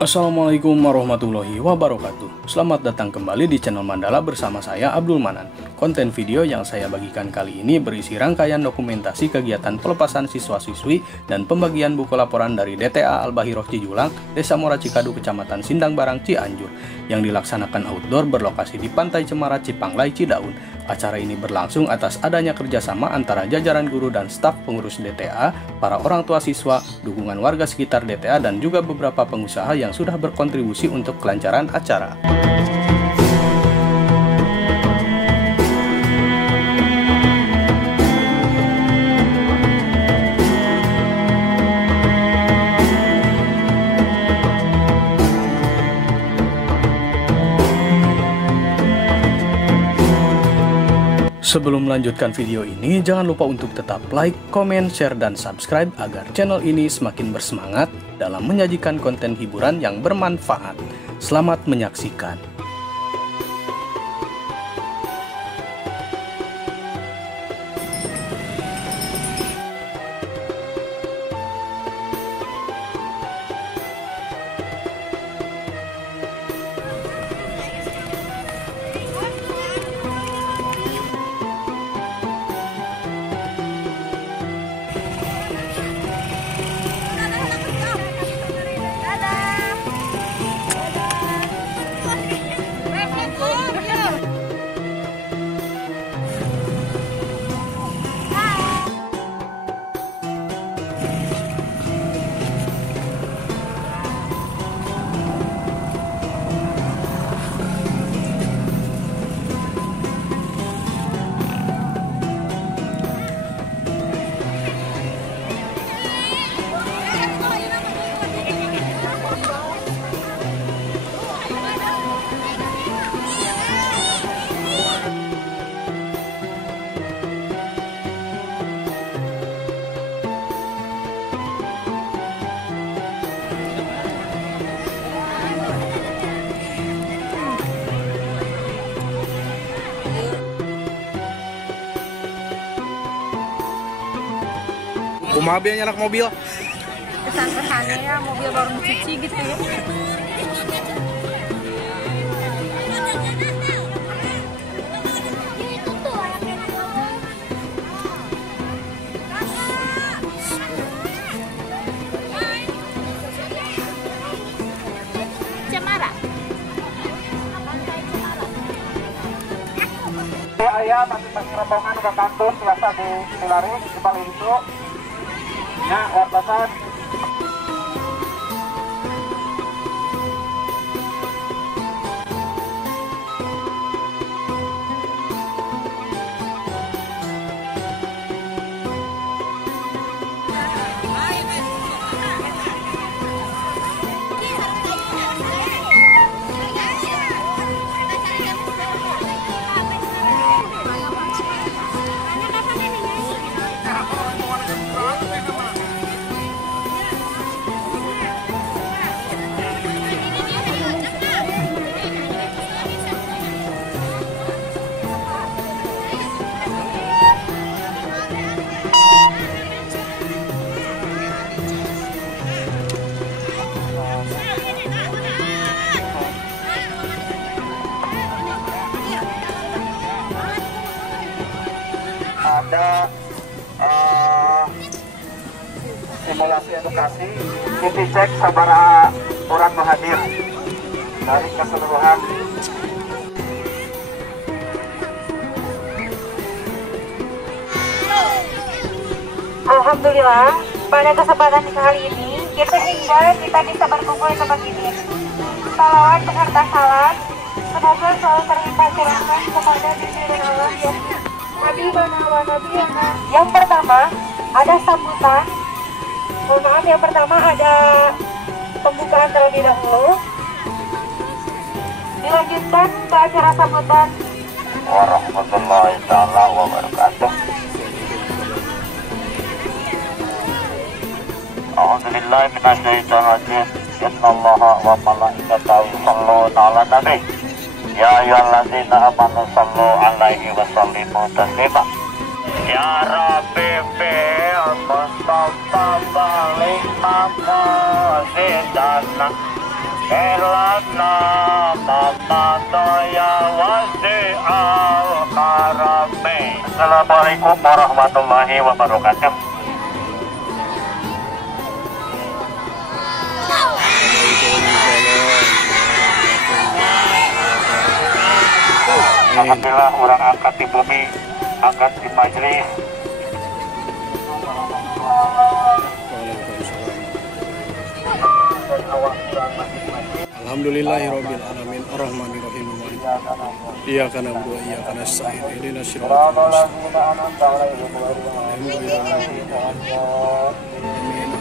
Assalamualaikum warahmatullahi wabarakatuh. Selamat datang kembali di channel Mandala bersama saya Abdul Manan. Konten video yang saya bagikan kali ini berisi rangkaian dokumentasi kegiatan pelepasan siswa-siswi dan pembagian buku laporan dari DTA Al-Bahiroh Cijulang, Desa Muara Cikadu, Kecamatan Sindang Barang, Cianjur, yang dilaksanakan outdoor berlokasi di Pantai Cemara, Cipanglai, Cidaun. Acara ini berlangsung atas adanya kerjasama antara jajaran guru dan staf pengurus DTA, para orang tua siswa, dukungan warga sekitar DTA, dan juga beberapa pengusaha yang sudah berkontribusi untuk kelancaran acara. Sebelum melanjutkan video ini, jangan lupa untuk tetap like, komen, share, dan subscribe agar channel ini semakin bersemangat dalam menyajikan konten hiburan yang bermanfaat. Selamat menyaksikan. Kumaha biaya anak mobil? Kesan-kesannya ya mobil baru dicuci gitu ya. Cemara. Ayah masing-masing rombongan udah kantun biasa di lari di paling itu. Ya, warbasan. Ada simulasi edukasi, kita cek sabaraha orang hadir dari keseluruhan. Alhamdulillah, pada kesempatan kali ini kita bisa berkumpul di tempat ini. Salawat beserta salam semoga selalu terlimpah curahkan kepada diri dan Allah ya. Nabi wa Nabi yang pertama ada sambutan. Maaf, yang pertama ada pembukaan terlebih dahulu. Dilanjutkan ke acara sambutan. Warahmatullahi ta'ala wabarakatuh. A'udzubillahi minasyaitonir rajim. Innallaha wa malaikatahu yusholluna 'alan nabi. Ya ayyuhalladzina amanu shallu 'alaihi wa sallimu taslima. Ya Rabbi Mustafa balik maqasidana Erlana mamatoya wasi'al karame. Assalamualaikum warahmatullahi wabarakatuh. Alhamdulillah orang angkat di bumi, angkat di majelis. Alhamdulillahirabbil alamin arrahmanirrahim iyyaka na'budu wa iyyaka nasta'in ihdinas siratal mustaqim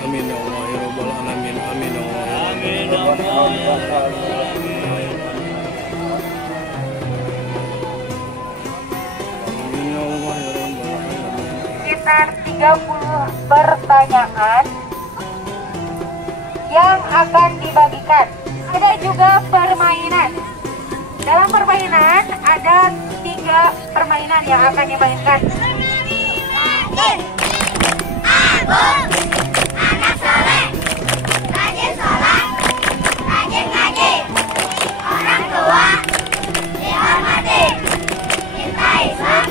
amin ya Allah ya rabbal alamin amin ya Allah sekitar 30 pertanyaan yang akan dibagikan. Ada juga permainan. Dalam permainan ada 3 permainan yang akan dimainkan. Anak soleh, rajin sholat, rajin ngaji, orang tua dihormati, cinta Islam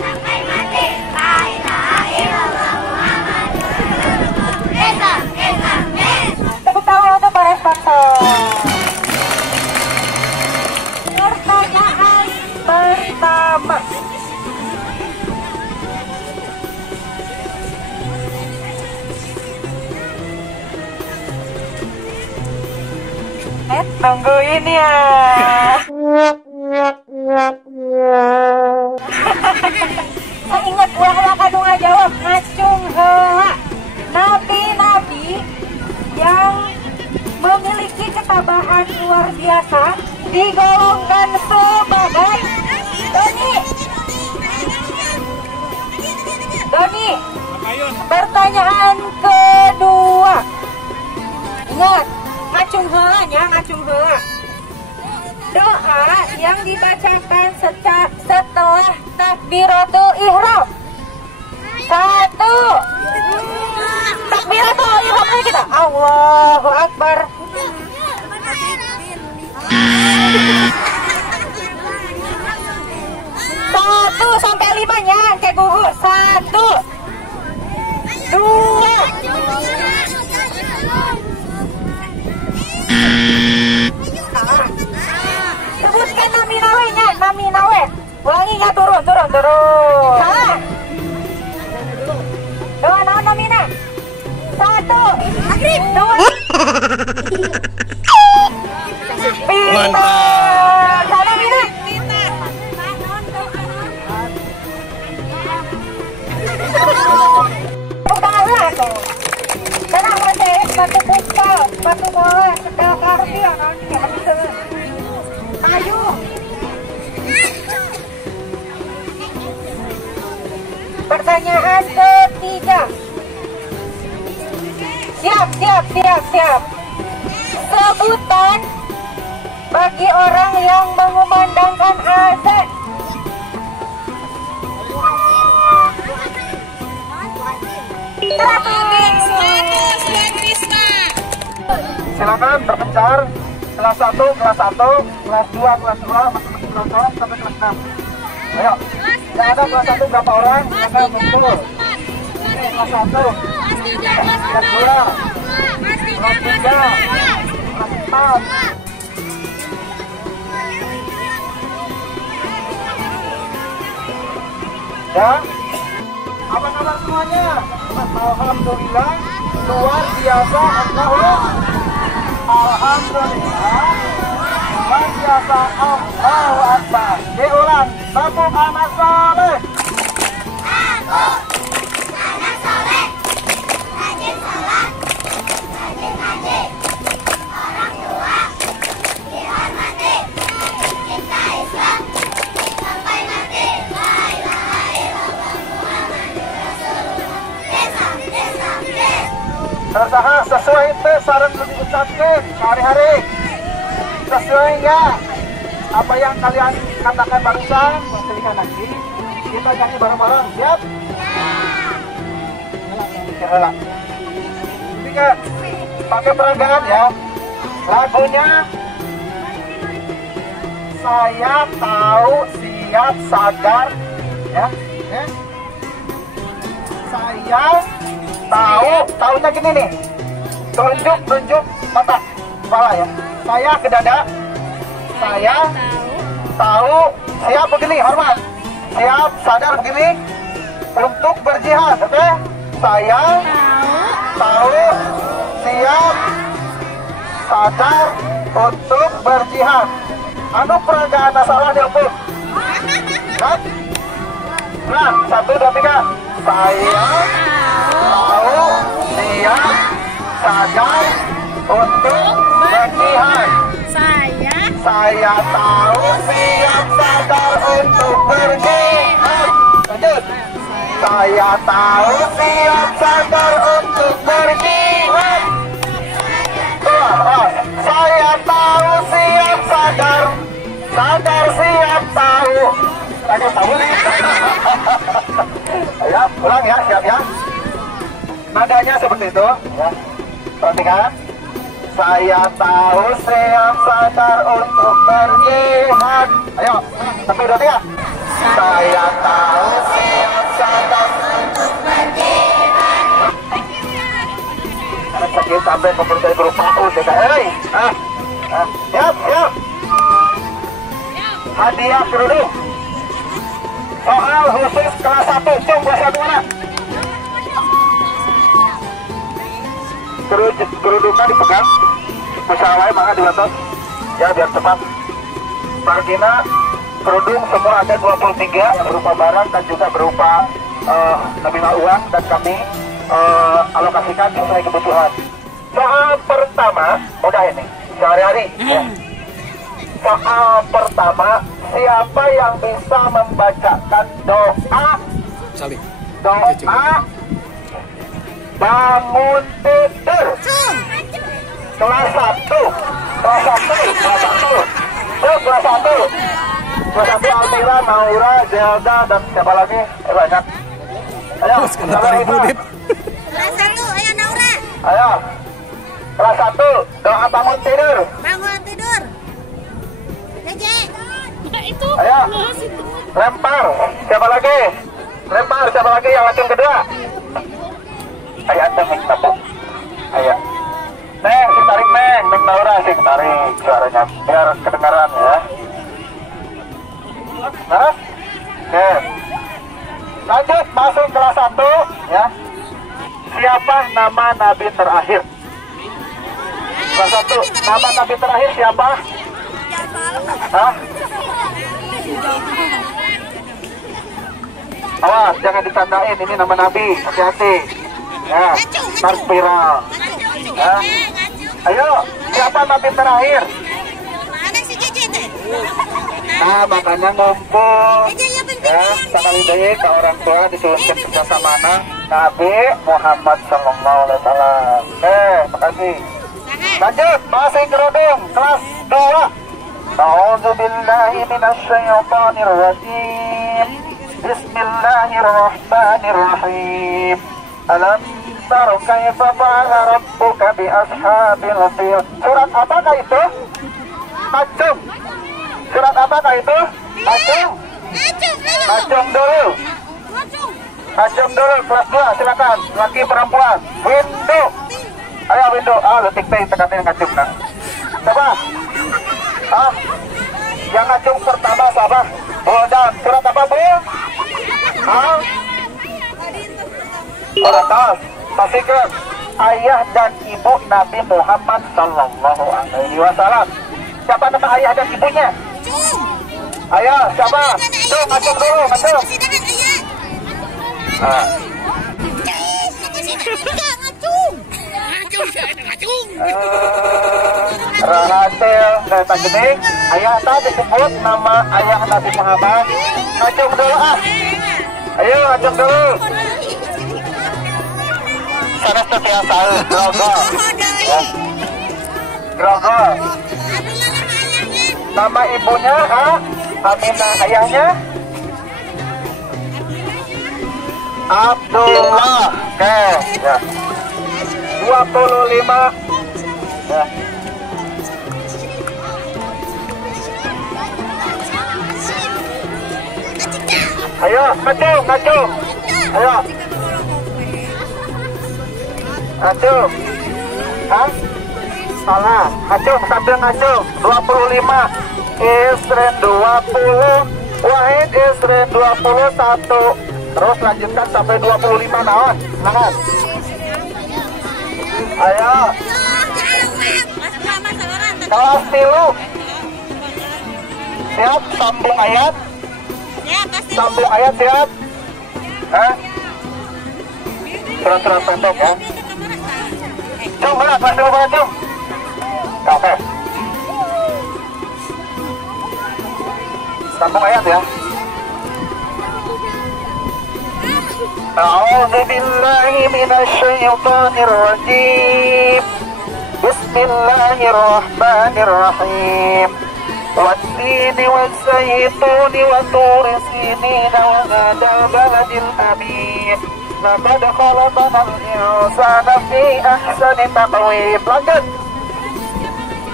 sampai mati. La ilaha illallah Muhammadur Rasulullah. Tepuk tangan untuk para sponsor. Pertanyaan pertama. Tungguin ya. Ingat ulah kadung ngajawab ngacung heula. Nabi-nabi yang memiliki ketabahan luar biasa digolongkan sebagai Doni. Pertanyaan kedua. Ingat, ngacung heula nya, ngacung heula. Doa yang dibacakan setelah takbiratul ihram. 1. Takbiratul ihramnya kita. Allahu Akbar. 1 sampai 5 nya kayak gugu. 1, 2. Sebutkan nami nawenya, nami nawe. Ulangi ya, turun. Salah. Doa naon namina? 1, 2. Pintar. Sana mina. Bukanlah tuh. Karena ada batu pukal, batu bola, sedal karpi, anaknya bisa. Ayo. Pertanyaan ketiga. Siap. Sebutan bagi orang yang mengumandangkan azan. Silakan berpencar. Kelas 1, kelas 1, kelas 2, kelas 2, masing-masing kelas sampai kelas 6. Ayo. Yang ada kelas 1 berapa orang? Silakan betul. Ini kelas 1. Kelas 2. Kelas 3. Kelas 4. Ya. Apa kabar semuanya? Alhamdulillah luar biasa. Alhamdulillah luar biasa. Allahu Akbar. Diulang. Tepuk anak soleh. Aku anak soleh, rajin sholat, rajin ngaji, orang tua dihormati, cinta Islam sampai mati. La ilaha illallah Muhammadur Rasulullah. Tersaha sesuai itu saran yang diucapkan sehari-hari. Sesuai ya apa yang kalian katakan barusan, pastikan nanti kita nyanyi bareng-bareng. Siap? Siap. Tiga, pakai peragaan ya. Lagunya saya tahu siap sadar ya. Saya tahu, tahunya gini nih. Tunjuk mata kepala ya. Saya ke dada. Saya tahu siap begini, hormat. Siap sadar begini untuk berjihad, oke? Saya tahu siap sadar untuk berjihad. Anu peragaan salah diampun. Kan? Nah, 1, 2, 3. Saya tahu siap sadar untuk berjihad. Saya tahu siap sadar untuk berjihad. Lanjut. Saya tahu siap sadar untuk berjihad. Saya tahu siap sadar, sadar siap tahu. Lagi tahu nih. Ya, ulang ya, siap ya. Nadanya seperti itu. Ya. Perhatikan. Saya tahu siap sadar untuk berjihad. Ayo, 1, 2, 3. Saya tahu siap sadar untuk berjihad. Anak sakit sampai mempercayai guru PAUD ya, hei. Siap. Hadiah kerudung. Soal khusus kelas 1. Cung, kelas 1 mana? Kerudungnya dipegang. Musyawarah maka dibatas. Ya, biar cepat. Margina kerudung semua ada 23 berupa barang dan juga berupa nominal uang, dan kami alokasikan sesuai kebutuhan. Soal pertama mudah ini sehari-hari ya. Soal pertama, siapa yang bisa membacakan doa bangun tidur kelas 1 Altira, Naura, Zelda, dan siapa lagi? Banyak. Ayo, Kelas 1, ayo Naura. Ayo. Kelas 1, doa bangun tidur. Bangun tidur. Jeje. Itu. Ayo. Lempar. Siapa lagi? Lempar. Siapa lagi yang acung kedua? Ayo, ada Ming Tapu. Ayo. Neng, sing tarik Neng. Neng Naura sing tarik suaranya biar kedengaran ya. Nah, oke. Lanjut masuk kelas 1 ya. Siapa nama nabi terakhir? Kelas 1, nama nabi terakhir siapa? Hah? Awas, jangan ditandain, ini nama nabi, hati-hati. Ya, ntar spiral. Ya. Ayo, siapa nabi terakhir? Nah, makanya ngumpul ya, sekali deui ke orang tua disuruhkan kerjasama Nabi Muhammad SAW. Makasih. Lanjut, masih kerudung kelas 2. A'udzubillahi minasyaitonir rajim. Bismillahirrahmanirrahim. Alam tara kaifa fa'ala rabbuka bi ashabil fil. Surat apakah itu? Acung. Surat apakah itu? Acung. Acung dulu. Acung dulu kelas 2, silakan. Laki perempuan. Windu. Ayo Windu. Letik teh tekanin ngacung nah. Coba. Yang ngacung pertama siapa? Dan surat apa, Bu? Surat pastikan ayah dan ibu Nabi Muhammad Sallallahu Alaihi Wasallam. Siapa nama ayah dan ibunya? Ayo, siapa? Tuh, ngacung dulu, ngacung. Rahasil dan Tanjung. Ayah tadi disebut nama ayah Nabi Muhammad. Ngacung dulu Ayo, ngacung dulu. Sana setiasa grogol. Grogol. Nama ibunya Aminah, ayahnya Abdullah. Oke, ya. 25 ya. Ayo, maju. Ayo. Maju. Hah? Salah. Maju, sambil maju. 25. Isren 20. Wahid Isren 21. Terus lanjutkan sampai 25 naon. Semangat. Ayo. Kelas 3. Siap, sambung ayat. Sambung ayat siap. Hah? Surat-surat pendek ya. Cung, mana? Kelas 5 mana, Cung? Oke. Sambung ayat ya. A'udzu billahi minasy syaithanir rajim. Bismillahirrahmanirrahim. والتين والزيتون وطور سينين وهذا البلد الأمين لقد خلقنا الإنسان في أحسن تقويم. Lanjut.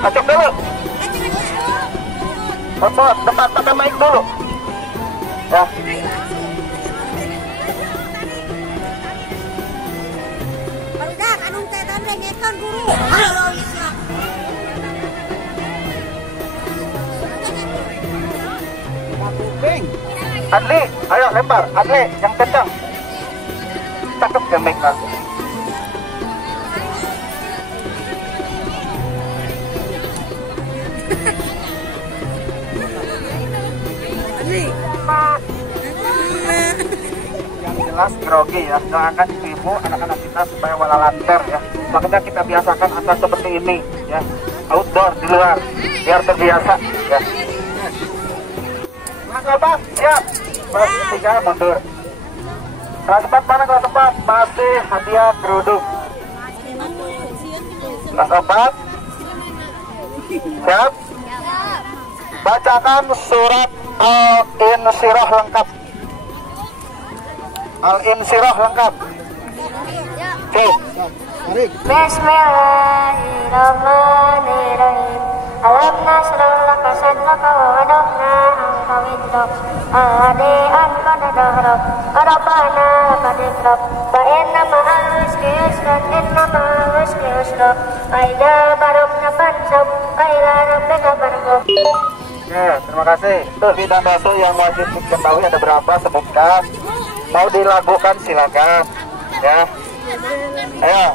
Acung dulu. Foto depan pakai mic dulu. Ya. Barudak anung teh tanda nyeton guru. Halo Islam. Adli, ayo lempar. Adli, yang kencang. Cakep ya mic nanti. Yang jelas grogi ya. Doakan ibu anak-anak kita supaya walalantar ya. Makanya kita biasakan asal seperti ini ya. Outdoor di luar biar terbiasa ya. Kelas 4 siap. Kelas 3 mundur. Kelas 4 mana kelas 4? Masih hadiah kerudung. Kelas 4 siap. Bacakan surat Al-Insyirah lengkap. Al-Insyirah lengkap. Oke. Bismillahirrahmanirrahim. Alam nasrah laka sadraka wa wada'na anka wizrak alladhi anqadha dhahrak wa rafa'na laka dhikrak fa inna ma'al usri yusran inna ma'al usri yusra fa idza faragta fansab wa ila rabbika farghab. Ya, terima kasih. Tuh bidang bahasa yang wajib diketahui ada berapa, sebutkan. Mau dilakukan silakan. Ya. Ayo.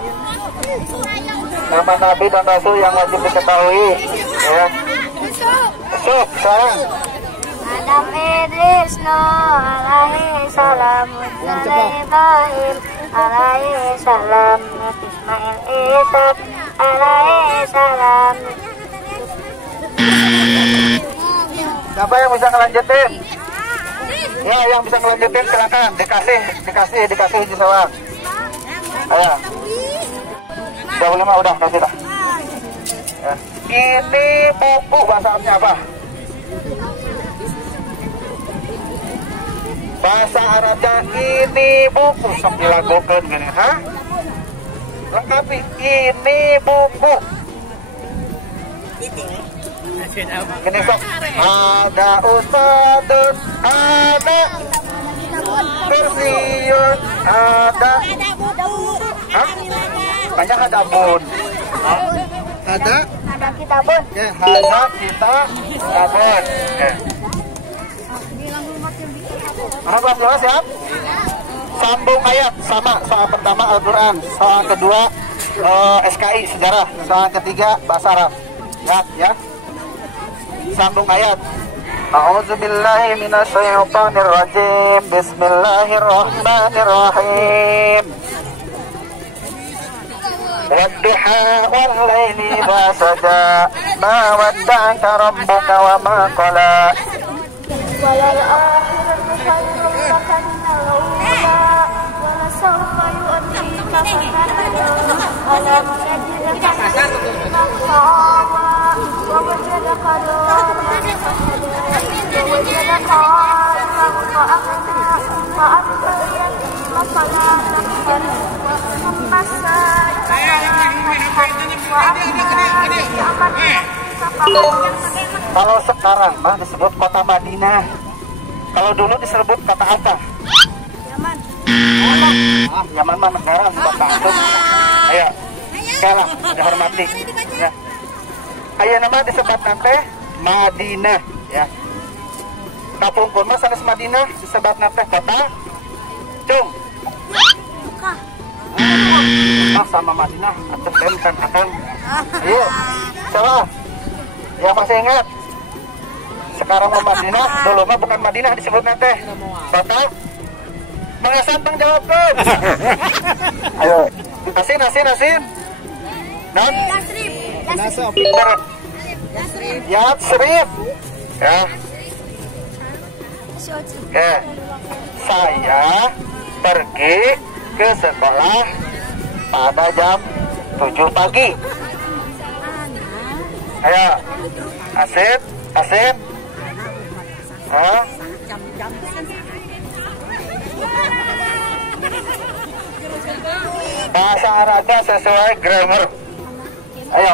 Nama Nabi dan Rasul yang wajib diketahui. Ya. Masuk sekarang. Adam Idris Nuh alaihi salam, Ibrahim alaihi salam, Ismail Ishaq alaihi salam. Siapa yang bisa ngelanjutin? Ya, yang bisa ngelanjutin silakan. Dikasih hiji sawang. Ayo. 25 udah kasih dah. Ya. Ini buku bahasa Arabnya apa? Bahasa Arabnya ini buku sok dilakukan gini, ha? Lengkapi ini buku. Gini sok. Ada ustadun, ada kursiun, ada. Hah? Banyak ada bun. Ada kitabun. Ya, ada kita kitabun. Belum jelas ya? Sambung ayat sama. Soal pertama Al-Quran, soal kedua SKI sejarah, soal ketiga bahasa Arab. Ya. Sambung ayat. A'udzubillahi minasyaitonir rajim. Bismillahirrahmanirrahim. Wadduha wal laili idza saja ma wadda'aka rabbuka wa ma qala. Walal akhiratu khairun laka minal ula wa lasawfa yu'tika fatarda alam najidka nafsawa wa wajadaka dhallan wa wajadaka a'lan fa'aghna fa'abqa yatima fala taqhar wa massa Kalau sekarang mah disebut kota Madinah. Kalau dulu disebut kata apa? Yaman. Yaman mah negara Bapak Antum. Ayo. Kalah dihormati. Ya. Aya nama disebut nanti Madinah ya. Kapungkur mah sanes Madinah disebut nanti kota Cung. Mah sama Madinah atau kan akan. Ayo. Salah. Yang masih ingat? Sekarang mau Madinah, dulu mah bukan Madinah disebut nanti. Kota Mengasan tang jawabkan. Ayo. Asin. Dan Yatsrib. Ya. Oke. Saya pergi ke sekolah pada jam 7 pagi. Ayo. Asin. Hah? Bahasa Arabnya sesuai grammar. Ayo.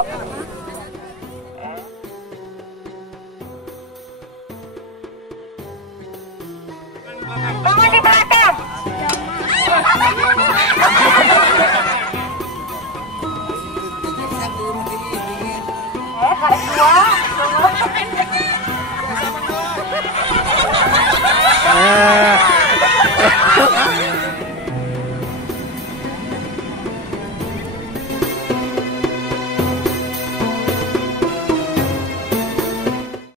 Tunggu di belakang. Hari dua.